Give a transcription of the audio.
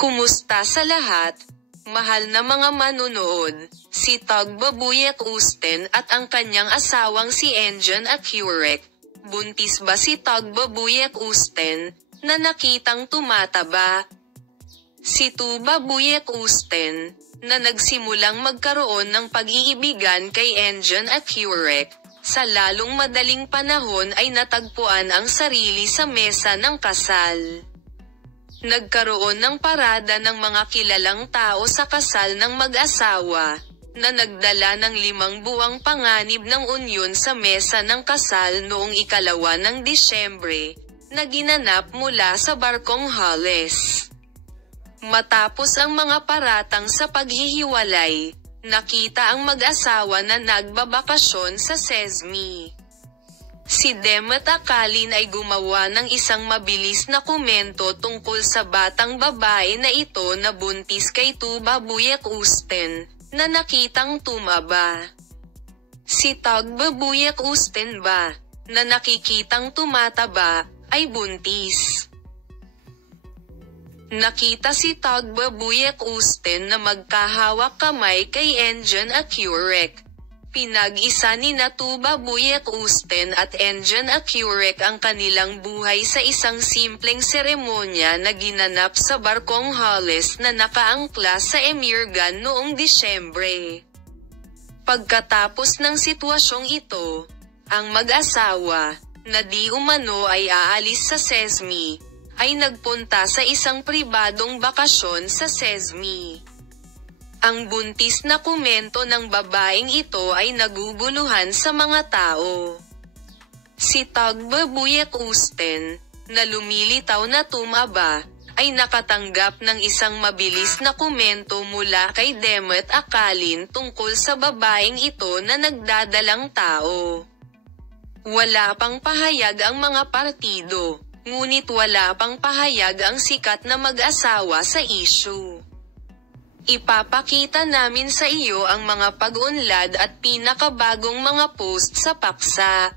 Kumusta sa lahat? Mahal na mga manonood, si Tagbabuyek Usten at ang kanyang asawang si Enjan Accurek. Buntis ba si Tagbabuyek Usten, na nakitang tumataba? Si Tubabuyek Usten, na nagsimulang magkaroon ng pag-iibigan kay Enjan Accurek, sa lalong madaling panahon ay natagpuan ang sarili sa mesa ng kasal. Nagkaroon ng parada ng mga kilalang tao sa kasal ng mag-asawa, na nagdala ng 5 buwang panganib ng unyon sa mesa ng kasal noong 2 ng Disyembre, na ginanap mula sa barkong Halles. Matapos ang mga paratang sa paghihiwalay, nakita ang mag-asawa na nagbabakasyon sa Sesmi. Si Demet Akalin ay gumawa ng isang mabilis na komento tungkol sa batang babae na ito na buntis kay Tubabuyek Usten, na nakitang tumaba. Si Tagbabuyek Usten ba, na nakikitang tumataba, ay buntis. Nakita si Tagbabuyek Usten na magkahawak kamay kay Enjan Accurek. Pinag-isa ni Tubabuyek Usten at Enjan Accurek ang kanilang buhay sa isang simpleng seremonya na ginanap sa barkong Halles na nakaangklas sa Emirgan noong Disyembre. Pagkatapos ng sitwasyong ito, ang mag-asawa, na di umano ay aalis sa Sesmi, ay nagpunta sa isang pribadong bakasyon sa Sesmi. Ang buntis na komento ng babaeng ito ay naguguluhan sa mga tao. Si Tagbabuyek Usten, na lumilitaw na tumaba, ay nakatanggap ng isang mabilis na komento mula kay Demet Akalin tungkol sa babaeng ito na nagdadalang tao. Wala pang pahayag ang mga partido, ngunit wala pang pahayag ang sikat na mag-asawa sa issue. Ipapakita namin sa iyo ang mga pag-unlad at pinakabagong mga post sa paksa.